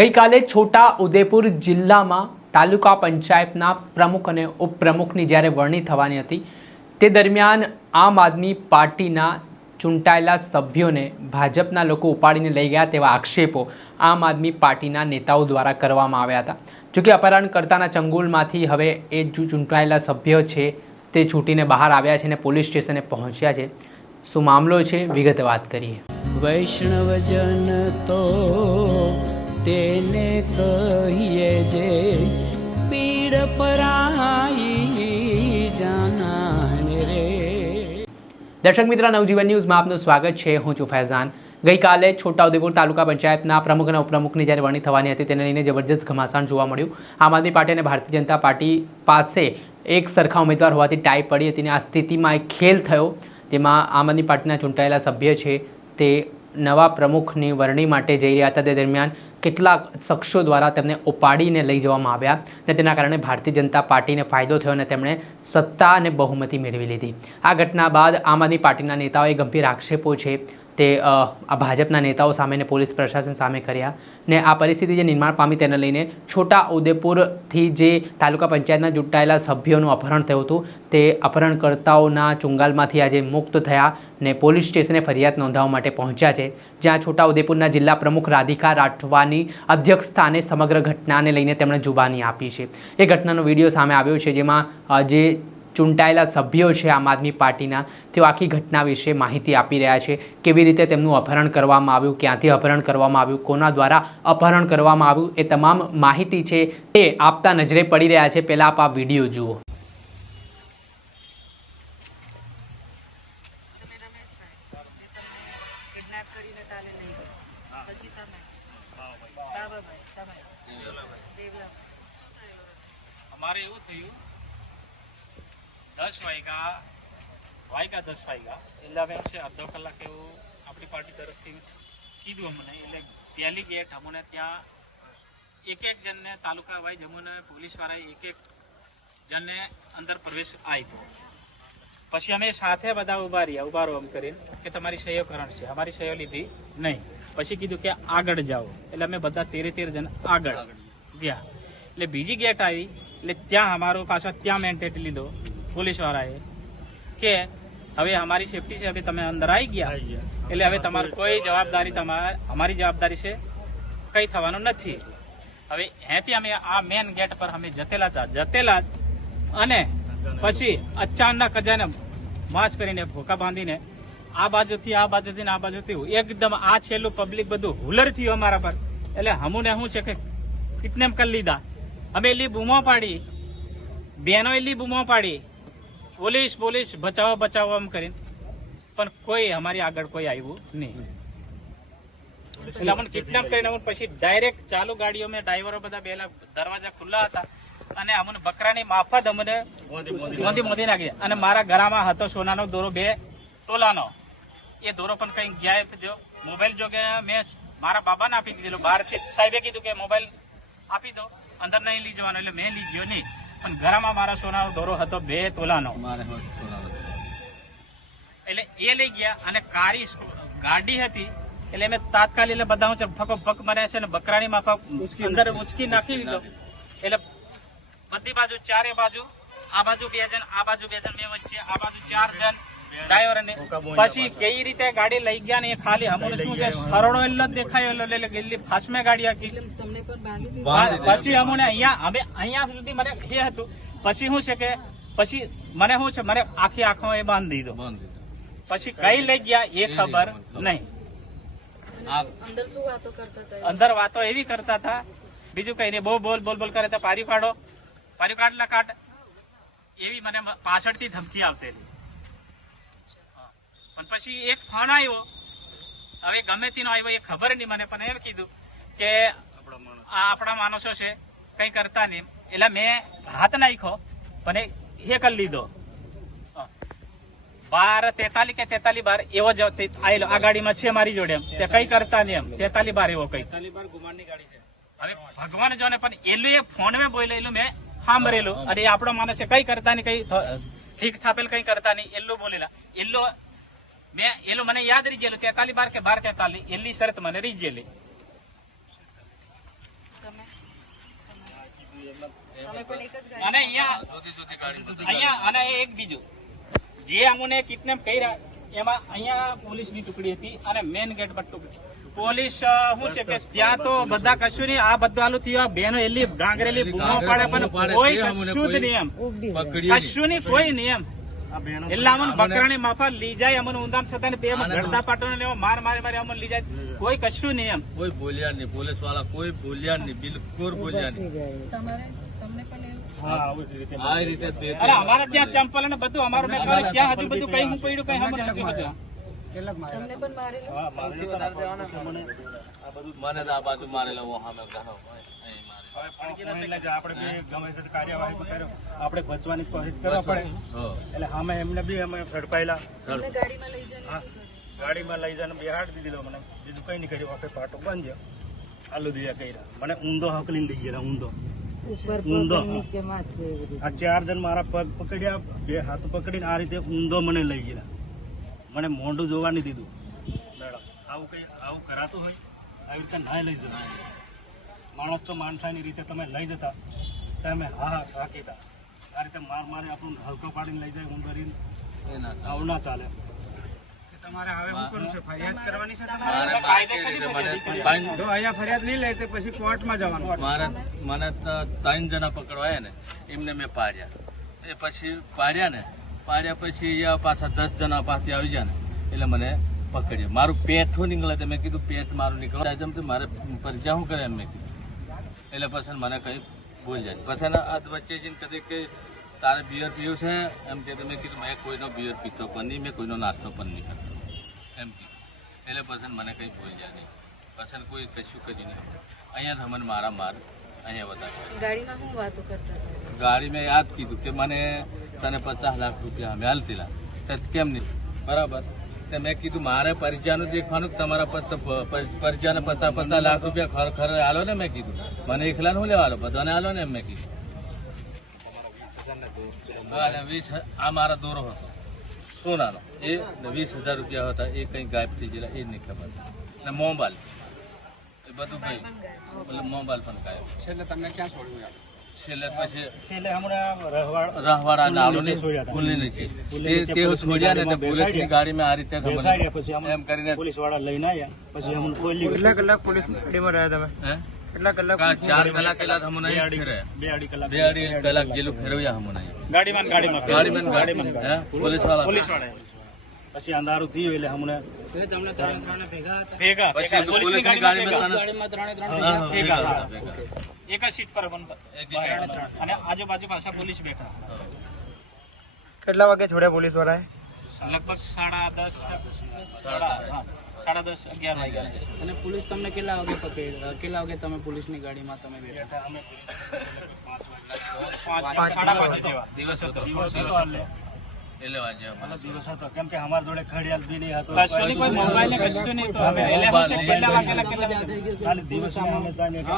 ગઈકાલે છોટા ઉદેપુર જિલ્લામાં તાલુકા પંચાયતના પ્રમુખ અને ઉપપ્રમુખની જ્યારે વરણી થવાની હતી તે દરમિયાન આમ આદમી પાર્ટીના ચૂંટાયેલા સભ્યોને ભાજપના લોકો ઉપાડીને લઈ ગયા તેવા આક્ષેપો આમ આદમી પાર્ટીના નેતાઓ દ્વારા કરવામાં આવ્યા હતા। જોકે અપહરણકર્તાના ચંગુલમાંથી હવે એ ચૂંટાયેલા સભ્યો છે તે છૂટીને બહાર આવ્યા છે અને પોલીસ સ્ટેશને પહોંચ્યા છે। શું મામલો છે વિગતે વાત કરીએ। વૈષ્ણવજન તો તેને કહીએ જે પીડ પરાઈ જાનાને રે। દર્શક મિત્ર, નવજીવન ન્યૂઝમાં આપનું સ્વાગત છે। હું છું ફૈઝાન। ગઈકાલે છોટાઉદેપુર તાલુકા પંચાયતના પ્રમુખ અને ઉપપ્રમુખની જ્યારે વરણી થવાની હતી તેને લઈને જબરજસ્ત ઘમાસાણ જોવા મળ્યું। આમ આદમી પાર્ટી અને ભારતીય જનતા પાર્ટી પાસે એક સરખા ઉમેદવાર હોવાથી ટાઈ પડી હતી અને આ સ્થિતિમાં એક ખેલ થયો જેમાં આમ આદમી પાર્ટીના ચૂંટાયેલા સભ્ય છે તે નવા પ્રમુખની વરણી માટે જઈ રહ્યા હતા। તે દરમિયાન કેટલાક શખ્સો દ્વારા તેમને ઉપાડીને લઈ જવામાં આવ્યા અને તેના કારણે ભારતીય જનતા પાર્ટીને ફાયદો થયો અને તેમણે સત્તા અને બહુમતી મેળવી લીધી। આ ઘટના બાદ આમ આદમી પાર્ટીના નેતાઓએ ગંભીર આક્ષેપો છે તે આ ભાજપના નેતાઓ સામે અને પોલીસ પ્રશાસન સામે કર્યા ને આ પરિસ્થિતિ જે નિર્માણ પામી તેને લઈને છોટા ઉદેપુરથી જે તાલુકા પંચાયતના ચૂંટાયેલા સભ્યોનું અપહરણ થયું હતું તે અપહરણકર્તાઓના ચુંગાલમાંથી આજે મુક્ત થયા ને પોલીસ સ્ટેશને ફરિયાદ નોંધાવવા માટે પહોંચ્યા છે, જ્યાં છોટા ઉદેપુરના જિલ્લા પ્રમુખ રાધિકા રાઠવાની અધ્યક્ષસ્થાને સમગ્ર ઘટનાને લઈને તેમણે જુબાની આપી છે। એ ઘટનાનો વિડીયો સામે આવ્યો છે જેમાં જે ચૂંટાયેલા સભ્યો છે આમ આદમી પાર્ટીના તેઓ આખી ઘટના વિશે માહિતી આપી રહ્યા છે। કેવી રીતે તેમનું અપહરણ કરવામાં આવ્યું, ક્યાંથી અપહરણ કરવામાં આવ્યું, કોના દ્વારા અપહરણ કરવામાં આવ્યું, એ તમામ માહિતી છે તે આપતા નજરે પડી રહ્યા છે। પહેલાં આપ આ વિડીયો જુઓ। અમારે એવું થયું 10 વાગ્યા 10 વાગ્યા એટલે અમે છે અડધો કલાક એવું આપણી પાર્ટી તરફથી કીધું અમને। એટલે પહેલી ગેટ અમને ત્યાં એક જણને તાલુકા વાઇઝ અમને પોલીસવાળાએ એક જણને અંદર પ્રવેશ આપ્યો। પછી અમે સાથે બધા ઉભા રહો એમ કરીને કે તમારી સહીઓ કરણ છે, અમારી સહીઓ લીધી નહીં। પછી કીધું કે આગળ જાઓ, એટલે અમે બધા 13 જણ આગળ ગયા। એટલે બીજી ગેટ આવી એટલે ત્યાં અમારો પાછા ત્યાં મેન્ટેટ લીધો પોલીસ વાળાએ કે હવે અમારી સેફટી છે, હવે તમે અંદર આવી ગયા એટલે હવે તમારી કોઈ જવાબદારી અમારી જવાબદારી છે કઈ થવાનું નથી। હવે અહીંથી અમે આ મેન ગેટ પર અમે જતેલા અને પછી અચાનક અજાને માસ્ક કરીને ભૂકા બાંધીને આ બાજુથી એકદમ આ છેલ્લું પબ્લિક બધું હુલર થયું અમારા પર। એટલે હમુને શું છે કે કિડનેપ કરી લીધા। અમે એટલી બૂમો પાડી, બહેનો એટલી બૂમો પાડી, પોલીસ બચાવો એમ કરીને, પણ કોઈ અમારી આગળ કોઈ આવ્યું નહીં। એટલે અમને કિડનેપ કરીને પછી ડાયરેક્ટ ચાલુ ગાડીઓ મેં ડ્રાઈવરો બધા પહેલા દરવાજા ખુલ્લા હતા અને અમને બકરાની માફત અમને મોદી નાખી અને મારા ગળામાં હતો સોનાનો દોરો 2 તોલાનો, એ દોરો પણ કઈ ગયા થયો। મોબાઈલ જો કે મેં મારા બાબાને આપી દીધેલો, બહારથી સાહેબે કીધું કે મોબાઈલ આપી દો, અંદર નહીં લઈ જવાનો, એટલે મેં લઈ ગયો નહીં, પણ ઘરમાં મારા સોનાનો દોરો હતો 2 તોલાનો, એટલે એ લઈ ગયા। અને કારી ગાડી હતી એટલે મેં તાત્કાલિક એટલે બધા ફકો ફક માર્યા છે ને બકરાની માફા અંદર ઉચકી નાખી દીધો। એટલે બધી બાજુ ચારે બાજુ, આ બાજુ 2 જણ, આ બાજુ 2 જણ, મેં વચ્ચે, આ બાજુ 4 જણ ડ્રાઈવર ને પછી કઈ રીતે ગાડી લઈ ગયા ને ખાલી અમને શું છે સરળો એટલો જ દેખાયો એટલે ગયેલી ફાસમે ગાડી આખી। પછી અમને અહીંયા સુધી મને એ હતું, પછી શું છે કે પછી મને શું છે મને આખી આંખો એ બાંધી દીધો, પછી કઈ લઈ ગયા એ ખબર નહીં। અંદર વાતો એવી કરતા હતા, બીજું કઈ નહીં, બહુ બોલ કરે તો પારી કાઢ એવી મને પાછળથી ધમકી આવતી। પણ પછી એક ફોન આવ્યો, હવે ગમે તેનો આવ્યો એ ખબર નહીં મને, પણ એમ કીધું કે આ આપણા માણસો છે કઈ કરતા નહીં, એટલે મેં હાથ નાખ્યો પણ એ કરી લીધો। 12:43 કે 43 એવો જ આવેલો, આ ગાડીમાં છે મારી જોડે, એમ તે કઈ કરતા નહીં, એમ 43 એવો કઈ ગુમાનની ગાડી છે। હવે ભગવાન જોને પણ એલું એ ફોન મેં બોલેલું મેં સાંભળેલું, અને આપણો માણસ કઈ કરતા નહીં, કઈ ઠીક થાપેલ કઈ કરતા નહીં, એલું બોલેલા, એલું મને યાદ રહી ગયેલું 43 કે 12:43 એલી શરત મને રહી ગયેલી। અને અહીંયા અને એક બીજું જે અમને કિડનેપ કર્યા એમાં અહીંયા પોલીસની ટુકડી હતી અને મેન ગેટ પર ટુકડી પોલીસ શું છે કે ત્યાં તો બધા કશું નહીં આ બધું આલું થયું બેનો એલી ગાંગરેલી બૂમો પાડે પણ કોઈ કશું જ નહીં એમ કશું નહીં કોઈ નહીં એમ એટલે અમને બકરાની માફા લઈ જાય અમને ઊંધામ છતાં બે ઘડતા પાટણ ને માર મારી મારી અમને લઈ જાય કોઈ કશું નહીં એમ કોઈ બોલ્યા નહીં, પોલીસ વાળા કોઈ બોલ્યા નહીં, બિલકુલ બોલ્યા નહીં. આ રીતે અરે અમારે ત્યાં ચંપલ ને બધું અમારું મેં કહ્યું ત્યાં હજુ બધું કઈ હું પડ્યું કઈ અમને હજુ બધું મને તો આ બાજુ મારેલો સામે ઘણો આપણે બચવાની કોશિશ કરવા પડે એટલે સામે એમને બી અમે ઝડપાયેલા ગાડીમાં લઈ જઈને બેહાડી દીધો મને બીજું કઈ નહીં કર્યું આપણે પાટો બંધ છે આલુ દિયા કર્યા મને ઊંધો હકલીને લઈ ગયા ઊંધો આ 4 જણ મારા પગ પકડ્યા બે હાથ પકડીને આ રીતે ઊંધો મને લઈ ગયા મને મોઢું જોવા નહીં દીધું મેડમ આવું કરાતું હોય આવી રીતે ના લઈ જતા માણસ તો માણસાની રીતે તમે લઈ જતા તમે હા રાખીતા આ રીતે મારે આપણું હલકો પાડીને લઈ જાય ઊંધરીને આવું ના ચાલે તમારે હવે શું કરવું છે ફરિયાદ કરવાની છે જો અહીંયા ફરિયાદ નહીં લે તો પછી કોર્ટમાં જવાનું મને 3 જણા પકડવાયા ને એમને મેં પાડ્યા એ પછી પાડ્યા પછી અહીંયા પાછા 10 જણા પાછી આવી ગયા ને એટલે મને પકડ્યા મારું પેટ નીકળે તો મેં કીધું પેટ મારું નીકળે જેમ તો મારે પરિચય શું કરે એમ મેં કીધું એટલે પછી મને કઈ બોલ જાય પછી આ વચ્ચે જઈને કદી કે તારે બિયર પીવું છે એમ કે મેં કીધું મેં કોઈનો બિયર પીતો પણ નહીં મેં કોઈનો નાસ્તો પણ નહીં કરતો એમ કીધું એટલે પછી મને કંઈ બોલ જાય નહીં પછી કોઈ કશું કર્યું નહીં અહીંયા મને મારા માર અહીંયા વધારે ગાડીમાં હું વાતો કરતા હતા? ગાડી મેં યાદ કીધું કે મને તને 50 લાખ રૂપિયા અમે હાલતીલા તો કેમ નહીં બરાબર તો મેં કીધું મારે પરિજાનું દેખવાનું તમારા પરિજાને 50 લાખ રૂપિયા ખર હાલો ને મેં કીધું મને એકલા નું લેવા હાલો બધાને હાલો ને એમ મેં કીધું 20 આ મારા દોરો હતો સોનાનો એ 20,000 રૂપિયા હતા એ કંઈ ગાયબ થઈ ગયેલા એ નહીં ખબર ને મોબાઈલ એ બધું કઈ એટલે મોબાઈલ પણ ગાયબ છેલ્લે તમને ક્યાં છોડ્યું છેલ્લે પછી છેલ્લે હમણાં રહવાડા નાલો ને ખુલ્લી નથી તે છોડ્યા ને પોલીસની ગાડીમાં આ રીતે પછી એમ કરીને પોલીસ વાળા લઈને આવ્યા પછી અમને ખોલી કેટલા કલાક પોલીસ ગાડીમાં રહ્યા તમે કેટલા કલાક 4 કલાક પહેલા અમને અહીં ફેરવ્યા 2.5 કલાક જેલું ફેરવ્યા અમને ગાડીમાં પોલીસ વાળા પછી અંધારું થયું એટલે અમને ભેગા પછી પોલીસની ગાડીમાં ભેગા એક જ સીટ પર અને આજુબાજુ પાછા પોલીસ બેઠા કેટલા વાગે છોડ્યા પોલીસ વાળાએ લગભગ 10:30 11 વાગ્યા અને પોલીસ તમને કેટલા વાગે પકડી કેટલા વાગે તમે પોલીસની ગાડીમાં તમે બેઠા? અમે 5:30 જેવા દિવસ હતો એટલે વાંચ્યા દિવસ હતો કેમ કે અમારા જોડે ઘડિયાળ બી નહીં હતો કશું નહીં, કોઈ મોબાઈલ ને કશું નહીં. તો હવે એટલે હું છે કેટલા વાગેલા ખાલી દિવસમાં અમે જાણીએ કે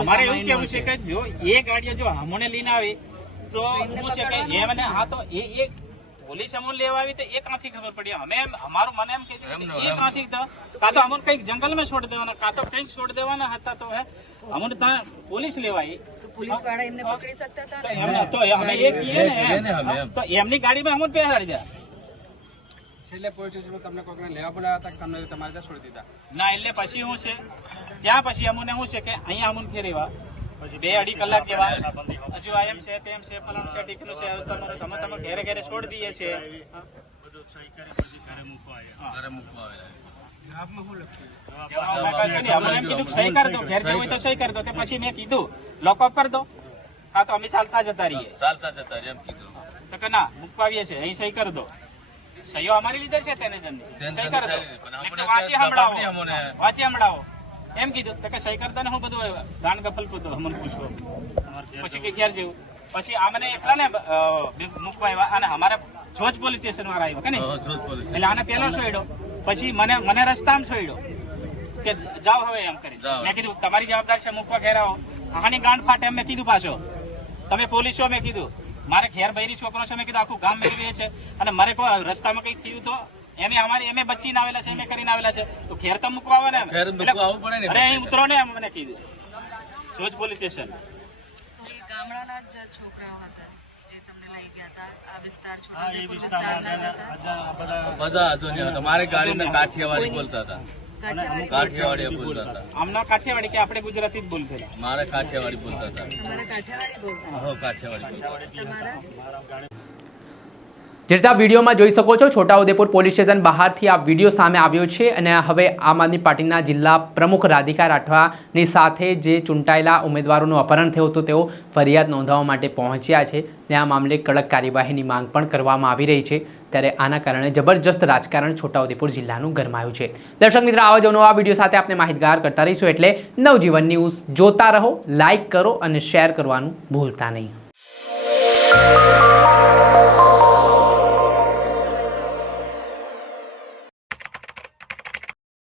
અમારે એવું કેવું છે કે જો એ ગાડીઓ જો અમને લઈને આવી તો શું છે કે એમને હા તો એ પોલીસ અમને લેવા આવી તો એ ક્યાંથી ખબર પડી અમે અમારું મને એમ કે છે કે એ ક્યાંથી તો કાં તો અમને કઈક જંગલમાં છોડી દેવાના કાં તો કઈક છોડી દેવાના હતા તો અમને ત્યાં પોલીસ લેવાય પોલીસ વાળા એમને પકડી શકતા હતા તો ને? એમને તો અમે એ કહીએ ને તો એમની ગાડીમાં અમને બેસાડી દે છેલ્લે પોલીસ સ્ટેશનમાં તમને કોઈને લેવા બોલાવ્યા હતા કે તમને તમારે ત્યાં છોડી દીધા ના એટલે પછી શું છે ત્યાં પછી અમને શું છે કે અહીંયા અમને ફેરવ્યા પછી 2-2.5 કલાક જેવા હજુ આ એમ છે તેમ છે ફલાણું છે ટીકનું છે તમે ઘરે ઘરે છોડી દઈએ છે બધું સહી કરી પછી ઘરે મૂકવા આવ્યા ઘરે મૂકવા આવેલા જવાબમાં શું લખ્યું અમને એમ કીધું સહી કરી દો ઘેર જવું હોય તો સહી કરી દો તે પછી મેં કીધું લોકઅપ કરી દો હા તો અમે ચાલતા જતા રહીએ ચાલતા જતા એમ કીધું તો કે ના મૂકવા આવીએ છે અહીં સહી કરી દો સહીઓ અમારી લીધર છે તેને જણની સહી કરી દો એટલે વાંચી સંભળાવો એમ કીધું તો કે સહી કરતા ને હું બધું ગાન ગફલ કૂદો અમને પૂછો પછી કે ઘેર જેવું પછી આ મને એકલા ને મૂકવા આવ્યા અને અમારે જોજ પોલીસ સ્ટેશન વાળા આવ્યા કે નહીં એટલે આને પેલો છોડ્યો પછી મને રસ્તામાં છોડ્યો કે જાઓ હવે એમ કરી મેં કીધું તમારી જવાબદારી છે મૂકવા ઘેર આવો આની ગાંઠ ફાટે એમ મેં કીધું પાછો તમે પોલીસ છો મેં કીધું મારે ઘેર બૈરી છોકરો છે મેં કીધું આખું ગામ મેળવીએ છે અને મારે કોઈ રસ્તામાં કઈ થયું તો એમે બચીને આવેલા છે એમે કરીને આવેલા છે તો ઘેર તો મૂકવા આવે ને અરે અહીં ઉતરો ને એમ મને કીધું જોજ પોલીસ સ્ટેશન એ ગામડાના જ છોકરાઓ હતા જે તમને લઈ ગયા હતા આ વિસ્તાર હા એ છોટાઉદેપુર વિસ્તારના વિસ્તારના જ હતા. આ બધા બધા અજોન્યા હતા. મારી ગાડીને કાઠિયાવાડી બોલતા હતા. કાઠિયાવાડી બોલતા હતા. આમના કાઠિયાવાડી કે આપણે ગુજરાતી જ બોલતા મારે કાઠિયાવાડી બોલતા હતા. તમારા કાઠિયાવાડી બોલતા હો કાઠિયાવાડી બોલતા તમારા જે રીતે આ વિડીયોમાં જોઈ શકો છો, છોટાઉદેપુર પોલીસ સ્ટેશન બહારથી આ વિડીયો સામે આવ્યો છે અને હવે આમ આદમી પાર્ટીના જિલ્લા પ્રમુખ રાધિકા રાઠવાની સાથે જે ચૂંટાયેલા ઉમેદવારોનું અપહરણ થયું હતું તેઓ ફરિયાદ નોંધાવવા માટે પહોંચ્યા છે અને આ મામલે કડક કાર્યવાહીની માંગ પણ કરવામાં આવી રહી છે. ત્યારે આના કારણે જબરજસ્ત રાજકારણ છોટાઉદેપુર જિલ્લાનું ગરમાયું છે. દર્શક મિત્રો, આવા જ નવા વિડીયો સાથે આપણે માહિતગાર કરતા રહીશું, એટલે નવજીવન ન્યૂઝ જોતા રહો, લાઇક કરો અને શેર કરવાનું ભૂલતા નહીં.